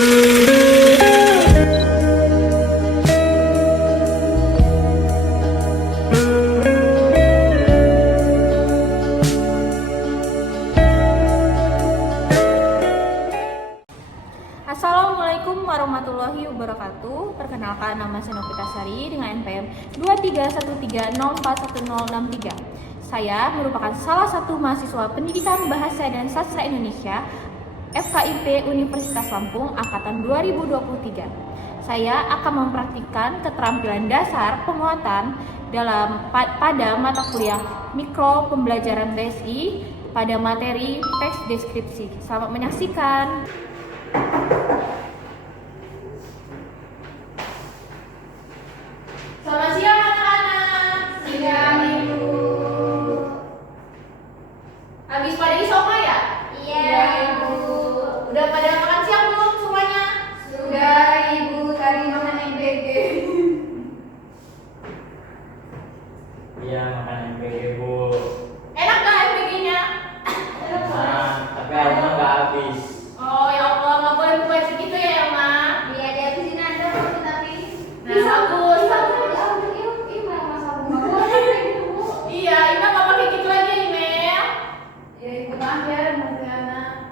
Assalamualaikum warahmatullahi wabarakatuh. Perkenalkan, nama saya Novita Sari dengan NPM 2313041063. Saya merupakan salah satu mahasiswa Pendidikan Bahasa dan Sastra Indonesia FKIP Universitas Lampung angkatan 2023. Saya akan mempraktikkan keterampilan dasar penguatan pada mata kuliah Mikro Pembelajaran BSI pada materi teks deskripsi. Selamat menyaksikan. Selamat siang anak-anak. Siang, Ibu. Habis pada isoma ya? Iya, Ibu. Udah pada makan siang belum semuanya? Sudah, Ibu. Tadi makan MBG. Iya, makan MBG, Bu. Enak gak MPG-nya? Nah, tapi Alma nggak habis. Oh ya Allah, nggak boleh mubazir gitu ya Elma. Iya, dihabisin aja Bu, tapi Nah, bagus. Iya, Ina nggak pakai gitu lagi email. Ya, Ibu maaf ya, nanti anak.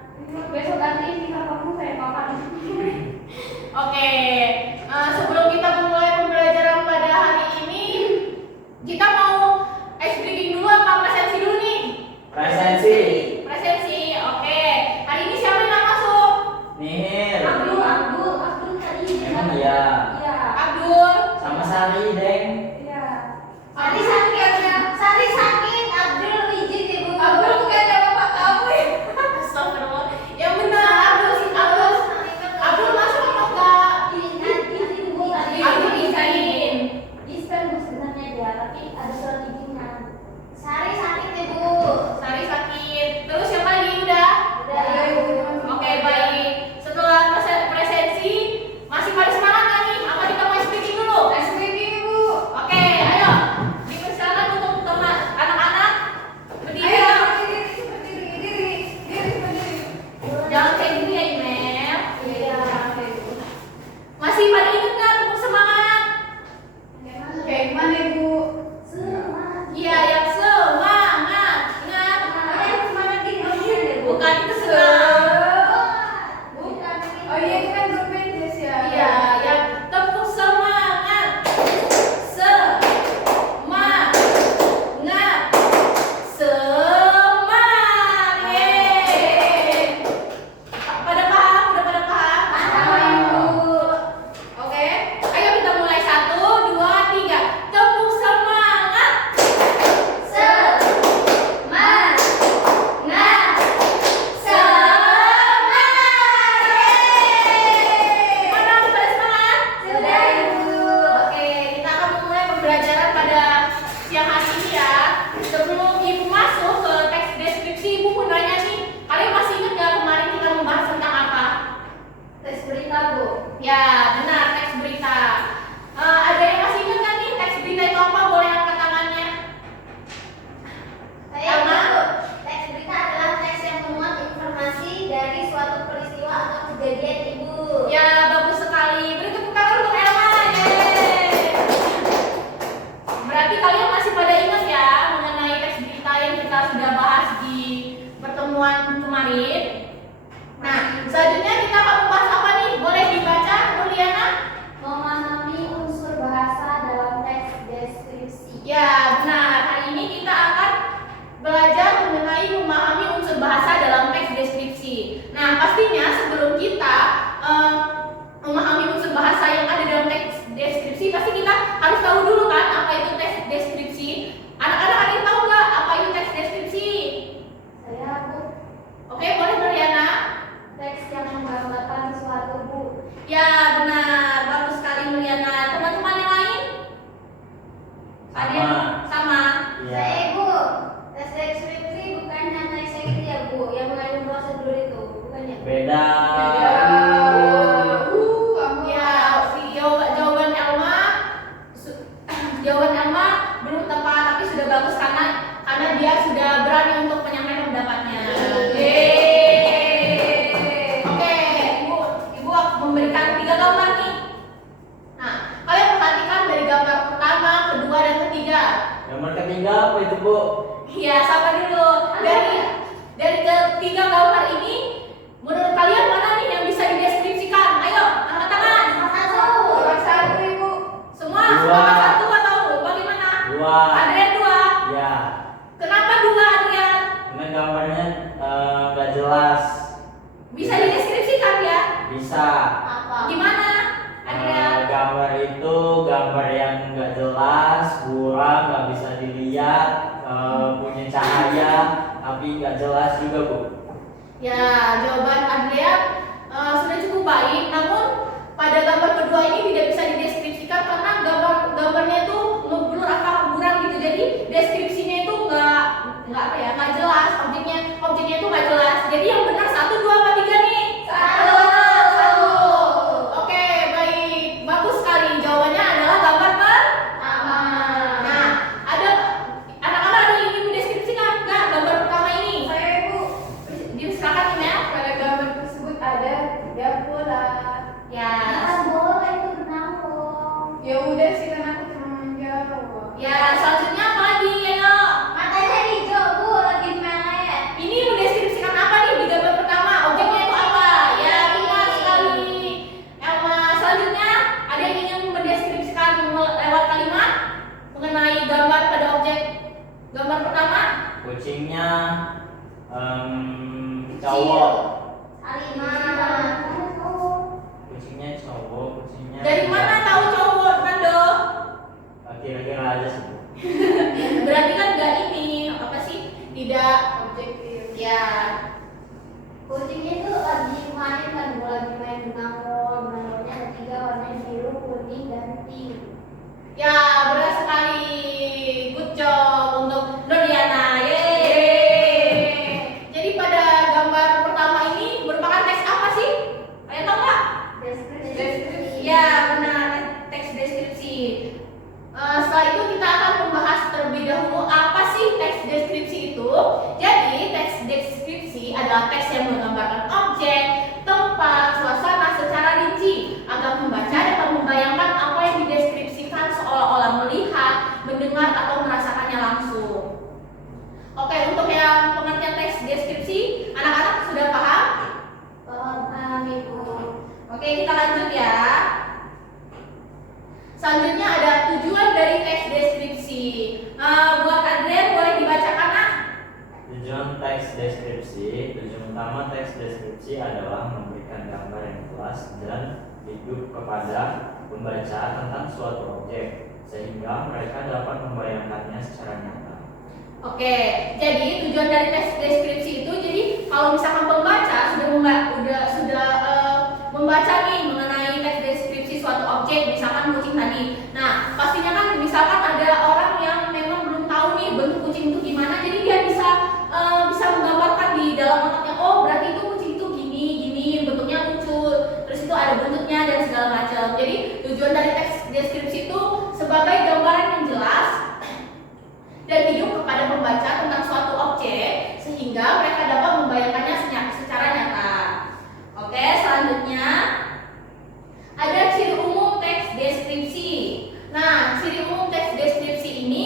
Besok ganti tinggal kamu saya makan. Oke, sebelum kita memulai pembelajaran pada hari ini, kita mau ice breaking dulu apa presensi dulu nih? Presensi. Presensi, oke. Hari ini siapa yang masuk? Nihil. Abdul tadi. Emang iya. Iya. Abdul. Sama Sari, Deng. Iya. Sari sakit ya. Sari sakit. Abdul izin Ibu. Abdul bukan bapak kamu ya. Astagfirullah. Yang benar, Abdul masuk apa enggak? Izin Bu tadi. Abdul izin. Izin Bu sebenarnya dia, tapi ada surat izinnya. Sari sakit Ibu. Sari sakit. Terus siapa lagi udah? Udah ya Ibu. Oke, baik. Setelah presensi, masih pada semangat nggak nih? Apa kita mau speaking dulu? SPG Ibu. Oke, ayo. Dipersilakan untuk teman anak-anak berdiri. Ayo berdiri. Jangan kayak gini ya, email. Iya. Masih pada ingat nggak untuk semangat? Kayak gimana Ibu? Iya, yang semangat. Ingat. Semangat gini. Bukan itu senang. Oh iya, kita berpendes ya. Iya, yang tepuk semangat. Semangat. Semangat. Yeay. Pada paham? Udah pada paham? Paham, Ibu. Oke. Ayo kita mulai 1, 2, 3. Tepuk semangat. Semangat. Gimana? Pada semangat? Sudah Ibu. Oke, kita akan memulai pembelajaran pada siang hari ini ya. Sebelum Ibu masuk ke teks deskripsi, Ibu mau nanya nih, kalian masih ingat nggak kemarin kita membahas tentang apa? Tes berita Bu. Ya, benar, teks berita. Ada yang masih ingat kan nih teks berita itu apa? Boleh angkat tangannya. Saya tahu. Teks berita adalah teks yang memuat informasi dari suatu peristiwa atau kejadian Ibu. Ya, bagus sekali. Beri tepuk tangan untuk Elma. Yeay. Berarti kalian masih pada ingat ya mengenai teks berita yang kita sudah bahas di pertemuan kemarin. Nah, selanjutnya kita akan membahas apa nih? Boleh dibaca, Bu Liana? Memahami unsur bahasa dalam teks deskripsi. Ya, benar. Hari ini kita akan belajar mengenai memahami unsur bahasa dalam teks deskripsi. Nah, pastinya sebelum kita ya, sabar dulu. Dari ketiga gambar ini, menurut kalian mana nih yang bisa dideskripsikan? Ayo, angkat tangan. Satu ibu. Semua Dua. sepakat satu atau bagaimana? Dua. Adrian dua. Ya. Kenapa dua, Adrian? Karena gambarnya nggak jelas. Bisa dideskripsikan ya? Bisa. Apa? Gimana, Adrian? Gambar itu gambar yang nggak jelas, buram, nggak bisa dilihat, punya cahaya, tapi nggak jelas juga, Bu. Ya, jawaban Adrian sudah cukup baik. Namun pada gambar kedua ini tidak bisa dideskripsikan karena gambarnya itu ngeblur atau buram gitu. Jadi deskripsinya itu nggak jelas. Objeknya itu nggak jelas. Jadi yang benar 1, 2, apa 3 nih? Satu. Oke, baik, bagus sekali. Jawabannya adalah gambar pertama. Nah, ada anak-anak ada yang ingin mendeskripsikan nggak gambar pertama ini? Saya ibu. Silakan ya. Pada gambar tersebut ada 3 bola. Ya. Bola itu menanggung. Ya udah sih kan aku cuma menjawab. Ya, selanjutnya apa lagi? Ayo. Matanya hijau bu, lagi melet. Ini mendeskripsikan apa nih di gambar pertama? Objeknya itu apa? Ya, benar sekali. Selanjutnya ada yang ingin mendeskripsikan lewat kalimat mengenai gambar pada objek gambar pertama? Kucingnya cowok. Kucingnya cowok, kucingnya. Dari mana tahu cowok, Nando? Kira-kira aja sih, Bu. Berarti kan enggak ini apa sih? Tidak Objektif. ya. Kucing itu lagi main kan, lagi main benangnya ada 3 warna biru, kuning, dan pink. Ya, benar sekali. Good job untuk Nuriana. Yeay. Jadi pada gambar pertama ini merupakan teks apa sih? Kalian tahu nggak? Deskripsi. Ya, benar, teks deskripsi. Setelah itu kita akan membahas terlebih dahulu apa sih teks deskripsi itu. Jadi, teks deskripsi adalah teks yang menggambarkan objek, tempat, suasana secara rinci agar pembaca dapat membayangkan apa yang dideskripsikan seolah-olah melihat, mendengar, atau merasakannya langsung. Oke, untuk yang pengertian teks deskripsi, anak-anak sudah paham? Paham ibu. Oke, kita lanjut ya. Selanjutnya ada tujuan dari teks deskripsi. Buat Adrian boleh dibacakan, Nak? Tujuan teks deskripsi, tujuan utama teks deskripsi adalah memberikan gambar yang jelas dan hidup kepada pembaca tentang suatu objek, sehingga mereka dapat membayangkannya secara nyata. Oke, jadi tujuan dari teks deskripsi itu, jadi kalau misalkan pembaca sudah membaca nih mengenai teks deskripsi suatu objek, misalkan kucing tadi. Nah, pastinya kan misalkan ada orang yang memang belum tahu nih bentuk kucing itu gimana, jadi dia bisa menggambarkan di dalam otaknya, oh berarti itu kucing itu gini, bentuknya lucu, terus itu ada bentuknya dan segala macam. Jadi tujuan dari teks deskripsi itu sebagai gambaran yang jelas dan hidup kepada pembaca tentang suatu objek sehingga mereka dapat membayangkannya secara nyata. Oke, selanjutnya ada ciri umum teks deskripsi. Nah, ciri umum teks deskripsi ini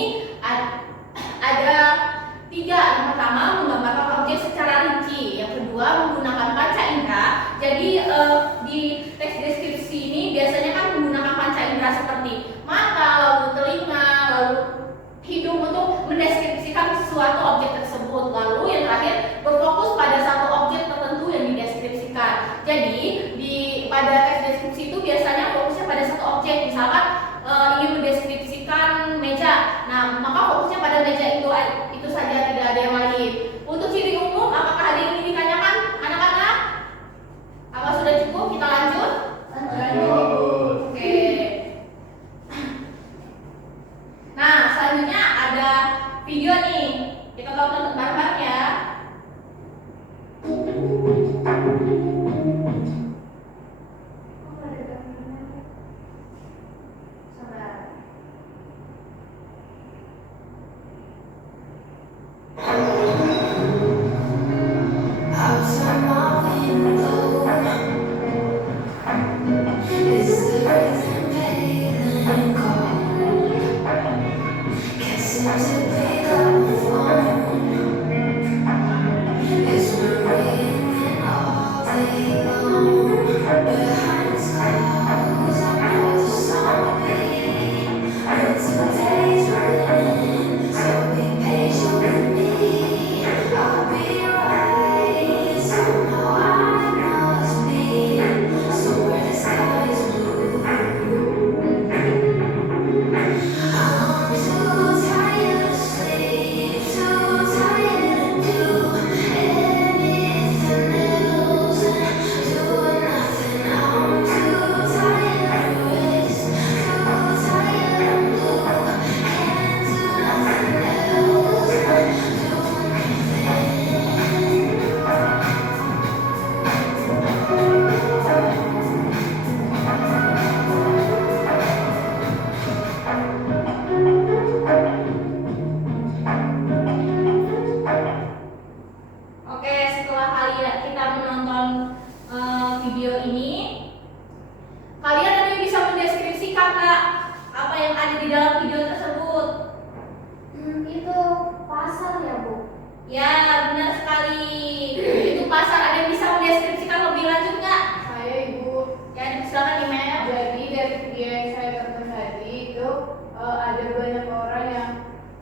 ada 3. Yang pertama, menggambarkan objek secara rinci. Yang kedua, menggunakan panca indera. Jadi di teks deskripsi ini biasanya kan menggunakan panca indera seperti mata, lalu telinga, lalu hidung untuk mendeskripsikan suatu objek tersebut. Lalu yang terakhir, berfokus pada satu objek tertentu yang dideskripsikan. Jadi pada teks deskripsi itu biasanya fokusnya pada satu objek. Misalkan ingin mendeskripsikan meja, nah maka fokusnya pada meja itu saja, tidak ada yang lain. Untuk ciri umum, apakah ada yang ingin ditanyakan, anak-anak? Apa sudah cukup? Kita lanjut. Oke. Nah, selanjutnya ada video nih. Kita tonton bareng-bareng ya. Kak apa yang ada di dalam video tersebut? Itu pasar ya, Bu? Ya, benar sekali. Itu pasar. Ada yang bisa mendeskripsikan lebih lanjut nggak? Saya, Ibu. Ya, silakan email. Jadi dari video yang saya tonton tadi itu ada banyak orang yang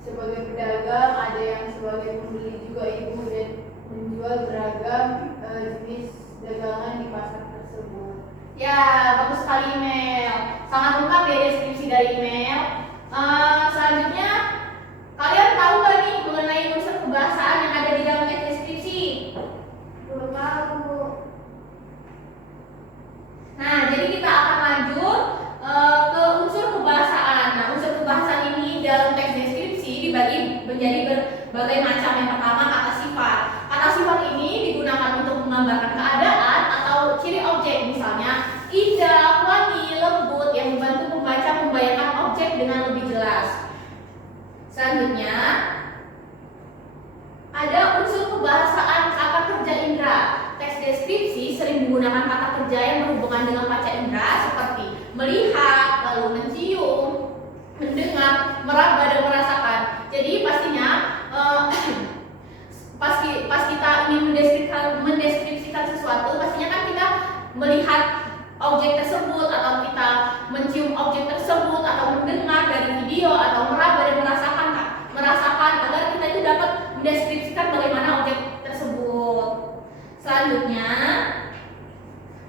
sebagai pedagang, ada yang sebagai pembeli juga, Ibu, dan menjual beragam jenis dagangan di pasar tersebut. Ya, bagus sekali email. Sangat lengkap ya deskripsi dari email. Selanjutnya, kalian tahu nggak nih mengenai unsur kebahasaan yang ada di dalam teks deskripsi? Belum tahu, Bu. Nah, jadi kita akan lanjut ke unsur kebahasaan. Nah, unsur kebahasaan ini dalam teks deskripsi dibagi menjadi berbagai macam. Yang pertama, kata sifat. Kata sifat ini digunakan untuk menggambarkan keadaan atau ciri objek, misalnya indah, wangi, lembut, yang membantu pembaca membayangkan objek dengan lebih jelas. Selanjutnya, ada unsur kebahasaan kata kerja indera. Teks deskripsi sering menggunakan kata kerja yang berhubungan dengan panca indera seperti melihat, lalu mencium, mendengar, meraba, dan merasakan. Jadi pastinya pas kita ingin mendeskripsikan sesuatu, pastinya kan kita melihat objek tersebut atau kita mencium objek tersebut atau mendengar dari video atau meraba dan merasakan agar kita itu dapat mendeskripsikan bagaimana objek tersebut. Selanjutnya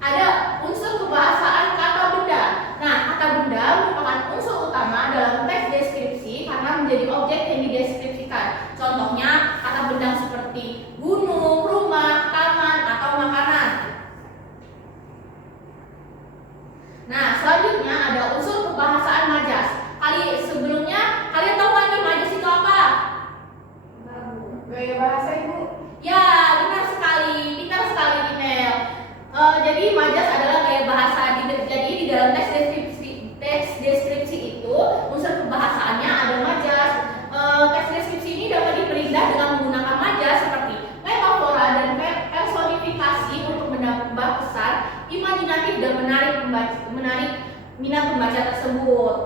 ada unsur kebahasaan kata benda. Nah, kata benda merupakan unsur utama dalam teks deskripsi karena menjadi objek yang dideskripsikan. Contohnya kata benda seperti gunung, rumah, taman, atau makanan. Nah, selanjutnya ada unsur kebahasaan majas. Sebelumnya kalian tahu nggak nih majas itu apa? Gaya bahasa, Ibu. Ya, benar sekali, pintar sekali email. Jadi majas adalah gaya bahasa. Jadi di dalam teks deskripsi itu unsur kebahasaannya ada majas. Teks deskripsi ini dapat diperindah dengan menggunakan majas seperti metafora dan personifikasi untuk menambah kesan imajinatif dan menarik minat pembaca tersebut.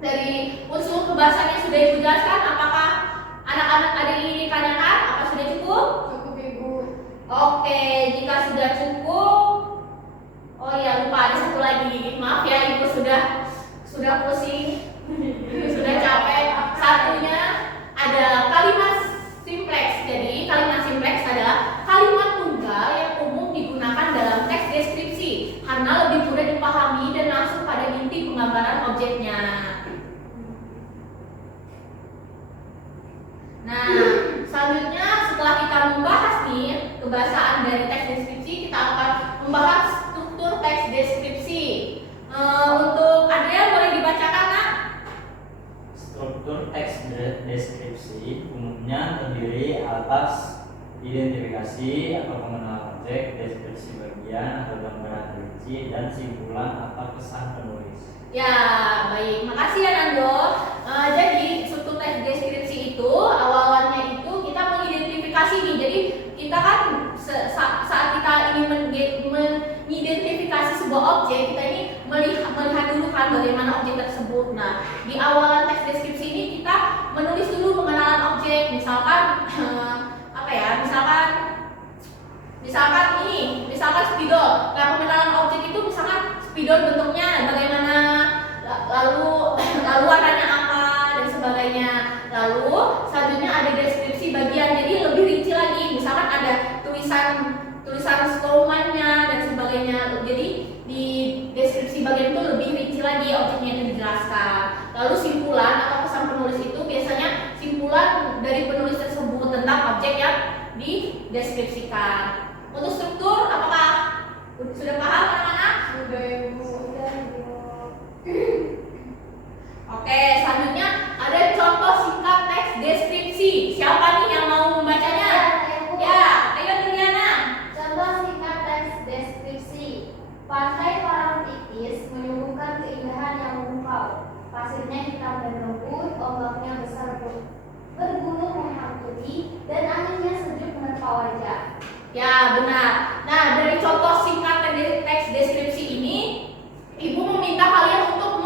Dari unsur kebahasaan yang sudah Ibu jelaskan, apakah anak-anak ada yang ingin ditanyakan? Apa sudah cukup? Cukup, Ibu. Oke, jika sudah cukup, oh ya lupa ada satu lagi. Maaf ya, Ibu sudah pusing, sudah capek. Satunya ada kalimat simplex. Jadi kalimat simplex adalah kalimat tunggal yang umum digunakan dalam teks deskripsi karena lebih mudah dipahami dan langsung pada inti penggambaran objeknya. Nah, selanjutnya setelah kita membahas nih kebahasaan dari teks deskripsi, kita akan membahas struktur teks deskripsi. Untuk Adrian boleh dibacakan, Nak? Struktur teks deskripsi umumnya terdiri atas identifikasi atau pengenalan objek, deskripsi bagian atau gambaran rinci, dan simpulan atau kesan penulis. Ya, baik. Makasih ya, Nando. Jadi struktur teks deskripsi itu awalnya itu kita mengidentifikasi nih. Jadi kita kan saat kita ingin mengidentifikasi sebuah objek, kita ini melihat dulu kan bagaimana objek tersebut. Nah, di awalan teks deskripsi ini kita menulis dulu pengenalan objek. Misalkan apa ya? Misalkan spidol. Nah, pengenalan objek itu misalkan spidol bentuknya bagaimana, lalu warnanya apa dan sebagainya. Lalu selanjutnya ada deskripsi bagian, jadi lebih rinci lagi. Misalkan ada tulisan snowman-nya dan sebagainya. Jadi di deskripsi bagian itu lebih rinci lagi objeknya itu dijelaskan. Lalu simpulan atau kesan penulis itu biasanya simpulan dari penulis tersebut tentang objek yang dideskripsikan. Untuk struktur apakah sudah paham anak-anak? Sudah, Ibu. Sudah, Ibu. Oke, selanjutnya ada contoh singkat teks deskripsi. Siapa nih yang mau membacanya? Ya, ayo Juliana. Contoh singkat teks deskripsi. Pantai Parangtritis menyuguhkan keindahan yang memukau. Pasirnya hitam dan lembut, ombaknya besar bergunung menghantui, dan anginnya sejuk menerpa wajah. Ya, benar. Nah, dari contoh singkat teks deskripsi ini, Ibu meminta kalian untuk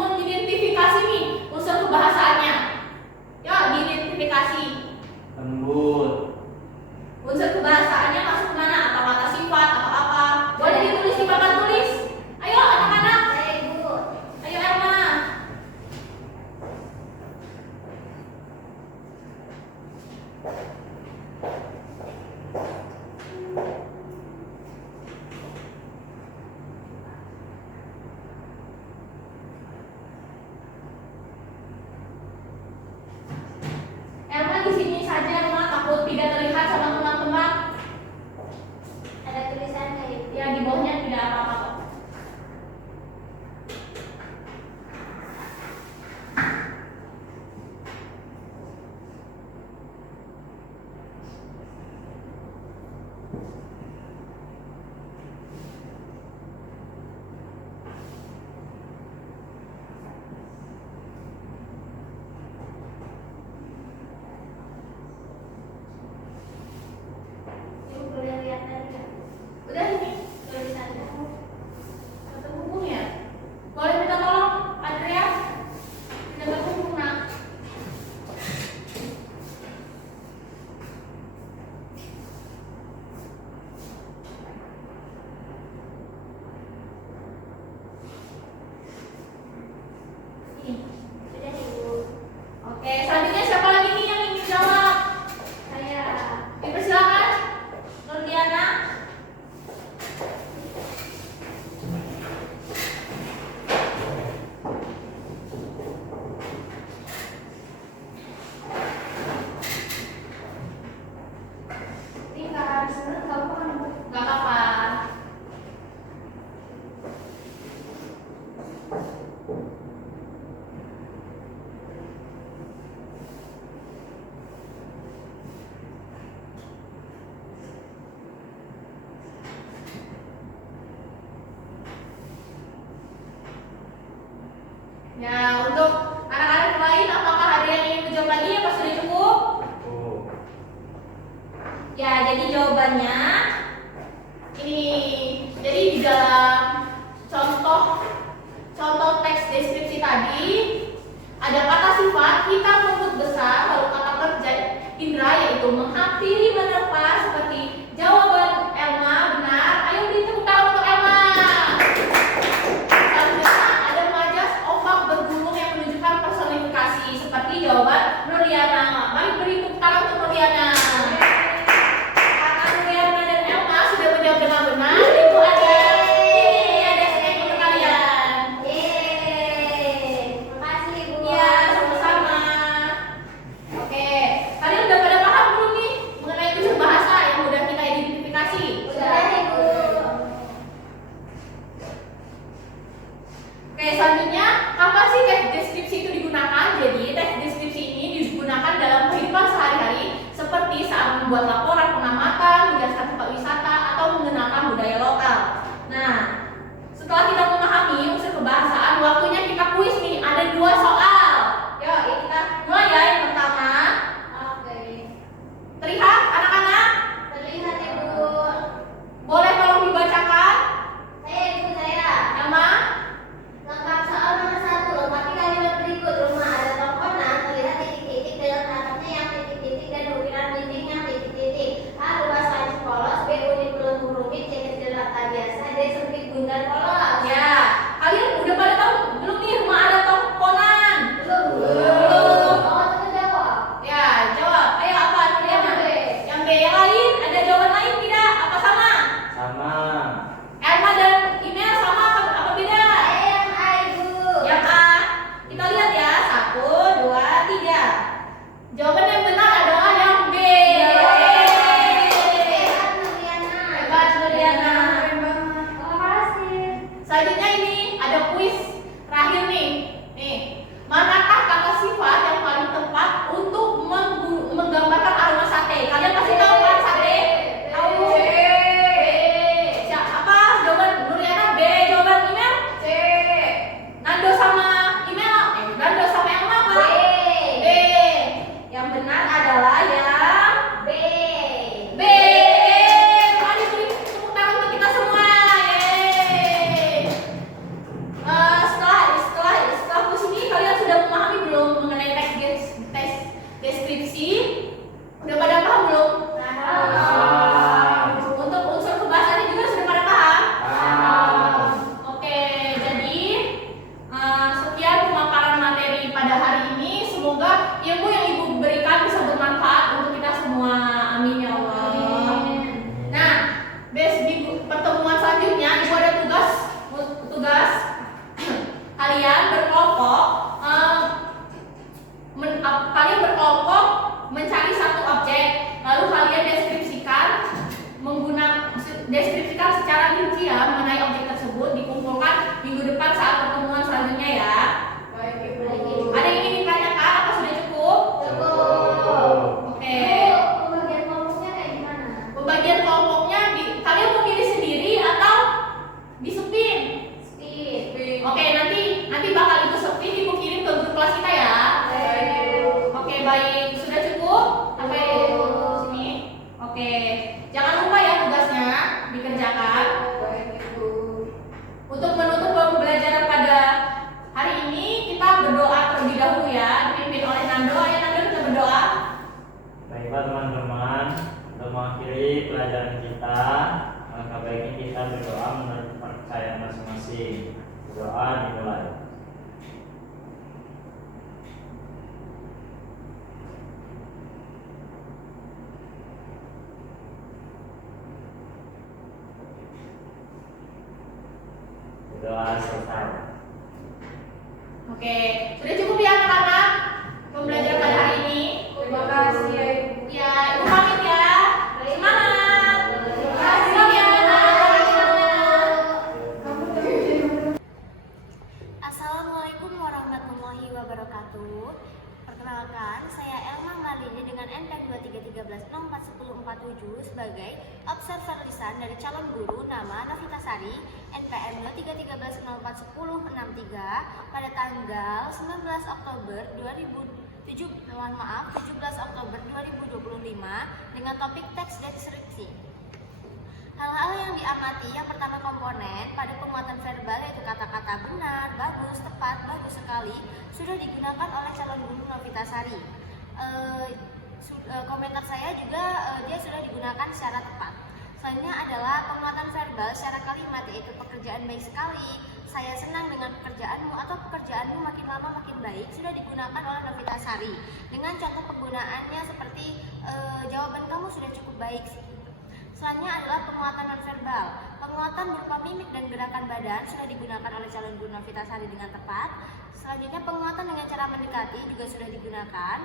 Ya, untuk anak-anak lain apakah ada yang ingin menjawab lagi apa sudah cukup? Oh. Ya, jadi jawabannya ini. Jadi di dalam contoh teks deskripsi tadi ada kata sifat hitam rumput besar, lalu kata kerja indra yaitu menghampiri, menerpa, seperti jawaban Elma benar. Ayo beri tepuk tangan untuk Elma. Selanjutnya ada majas ombak bergulung yang menunjukkan personifikasi, seperti jawaban Nurliana. Mari beri tepuk tangan untuk Nurliana. Karena Nurliana dan Elma sudah menjawab dengan benar, itu ada snack untuk kalian. Makasih Bu. Iya, sama-sama. Oke, kalian udah pada paham belum nih mengenai unsur bahasa yang udah kita identifikasi? Sudah Ibu. Oke, selanjutnya apa sih teks deskripsi itu digunakan? Jadi teks deskripsi ini digunakan dalam kehidupan sehari-hari seperti saat membuat laporan pengamatan, menjelaskan tempat wisata, atau mengenalkan budaya lokal. Nah, setelah kita memahami unsur kebahasaan, waktunya kita kuis nih. Ada 2 soal. Yuk, kita mulai ya. Yang pertama, Oke. terlihat anak-anak? Terlihat Ibu. Boleh tolong dibacakan? Saya. Elma? Lengkap soal nomor 1. Lengkapi kalimat berikut. Rumah ada tongkonan, terlihat titik-titik dalam atapnya yang titik-titik dan ukiran dinding yang titik-titik. A. Luas lancip polos. B. Unik melengkung rumit. C. Kecil rata biasa. D. Sempit bundar polos. Ya, kalian udah pada tahu belum nih rumah ada tongkonan? Belum. Belum. Oh, itu jawab. Ya, jawab. Ayo apa? Yang B. Yang B. Yang lain? Ada jawaban lain tidak? Apa sama? Sama. Elma dan Email sama apa beda? Saya yang A Ibu. Yang A. Kita lihat ya. 1, 2, 3. Jawaban yang benar adalah yang B. Hebat Nurliana. Hebat Nurliana. Terima kasih. Selanjutnya ini ada kuis terakhir nih. Nih, manakah kata sifat yang paling tepat untuk menggambarkan aroma sate? Kalian pasti tahu kan sate? Tahu? Apa jawaban Nurliana? B. Jawaban Email? C. Nando sama Email? Nando sama Elma apa? B. B. Yang benar adalah yang B. B. Mari beri tepuk tangan untuk kita semua. Yeay. Setelah kuis ini kalian sudah memahami belum mengenai teks deskripsi? Udah pada paham belum? Untuk unsur kebahasaannya juga sudah pada paham? Oke, jadi sekian pemaparan materi pada hari ini. Semoga ilmu yang Ibu berikan bisa bermanfaat untuk kita semua. Amin ya Allah. Nah, di pertemuan selanjutnya Ibu ada tugas kalian berkelompok mencari satu objek, lalu kalian deskripsikan secara rinci ya mengenai objek tersebut, dikumpulkan minggu depan saat pertemuan selanjutnya ya. Baik, Ada yang ingin ditanyakan apa sudah cukup? Cukup. Oke. Pembagian kelompoknya kayak gimana? Pembagian kelompoknya kalian mau pilih sendiri atau disepin? Speed. Oke, nanti bakal Ibu sepin, Ibu kirim ke grup kelas kita ya. Oke, baik. Sudah cukup? Sampai sini. Oke. Jangan lupa ya tugasnya dikerjakan. Untuk menutup pembelajaran pada hari ini kita berdoa terlebih dahulu ya, dipimpin oleh Nando. Ayo Nando, kita berdoa. Baiklah teman-teman, untuk mengakhiri pelajaran kita, alangkah baiknya kita berdoa menurut kepercayaan masing-masing. Doa dimulai. Doa selesai. Oke, sudah cukup ya anak-anak pembelajaran pada hari ini. Terima kasih ya Ibu. Ya, Ibu pamit ya. Semangat. Terima kasih. Siap ya anak-anak. Assalamualaikum warahmatullahi wabarakatuh. Perkenalkan, saya Elma Malini dengan NPM 2313641047 sebagai observer lisan dari calon guru nama Novita Sari, NPM 2313041063 pada tanggal 17 Oktober 2025 dengan topik teks deskripsi. Hal-hal yang diamati, yang pertama komponen pada penguatan verbal yaitu kata-kata benar, bagus, tepat, bagus sekali sudah digunakan oleh calon guru Novitasari. Komentar saya juga dia sudah digunakan secara tepat. Selanjutnya adalah penguatan verbal secara kalimat yaitu pekerjaan baik sekali, saya senang dengan pekerjaanmu atau pekerjaanmu makin lama makin baik sudah digunakan oleh Novitasari dengan contoh penggunaannya seperti jawaban kamu sudah cukup baik. Selanjutnya adalah penguatan nonverbal. Penguatan berupa mimik dan gerakan badan sudah digunakan oleh calon guru Novitasari dengan tepat. Selanjutnya penguatan dengan cara mendekati juga sudah digunakan.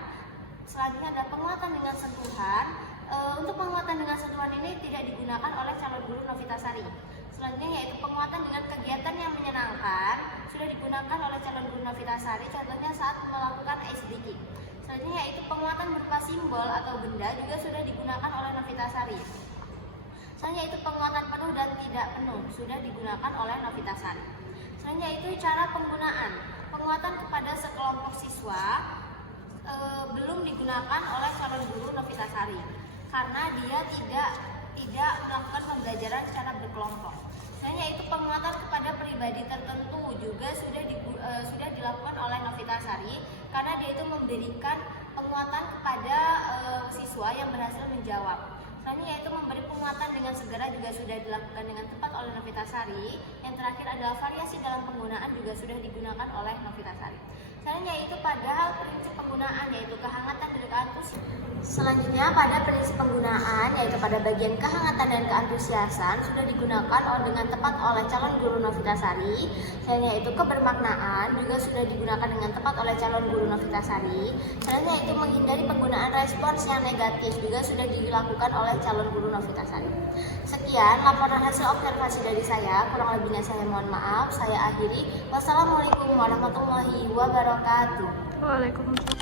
Selanjutnya ada penguatan dengan sentuhan. Untuk penguatan dengan sentuhan ini tidak digunakan oleh calon guru Novitasari. Selanjutnya yaitu penguatan dengan kegiatan yang menyenangkan sudah digunakan oleh calon guru Novitasari, contohnya saat melakukan ice breaking. Selanjutnya yaitu penguatan berupa simbol atau benda juga sudah digunakan oleh Novitasari. Selanjutnya itu penguatan penuh dan tidak penuh sudah digunakan oleh Novitasari. Selanjutnya itu cara penggunaan. Penguatan kepada sekelompok siswa belum digunakan oleh calon guru Novitasari karena dia tidak melakukan pembelajaran secara berkelompok. Selanjutnya itu penguatan kepada pribadi tertentu juga sudah dilakukan oleh Novitasari karena dia itu memberikan penguatan kepada siswa yang berhasil menjawab. Selanjutnya yaitu memberi penguatan dengan segera juga sudah dilakukan dengan tepat oleh Novitasari. Yang terakhir adalah variasi dalam penggunaan juga sudah digunakan oleh Novitasari. Selanjutnya yaitu pada prinsip penggunaan yaitu kehangatan dan keantusiasan. Selanjutnya pada prinsip penggunaan yaitu pada bagian kehangatan dan keantusiasan sudah digunakan dengan tepat oleh calon guru Novitasari. Selanjutnya yaitu kebermaknaan juga sudah digunakan dengan tepat oleh calon guru Novitasari. Selanjutnya yaitu menghindari penggunaan respons yang negatif juga sudah dilakukan oleh calon guru Novitasari. Sekian laporan hasil observasi dari saya, kurang lebihnya saya mohon maaf. Saya akhiri. Wassalamualaikum warahmatullahi wabarakatuh. Waalaikumsalam.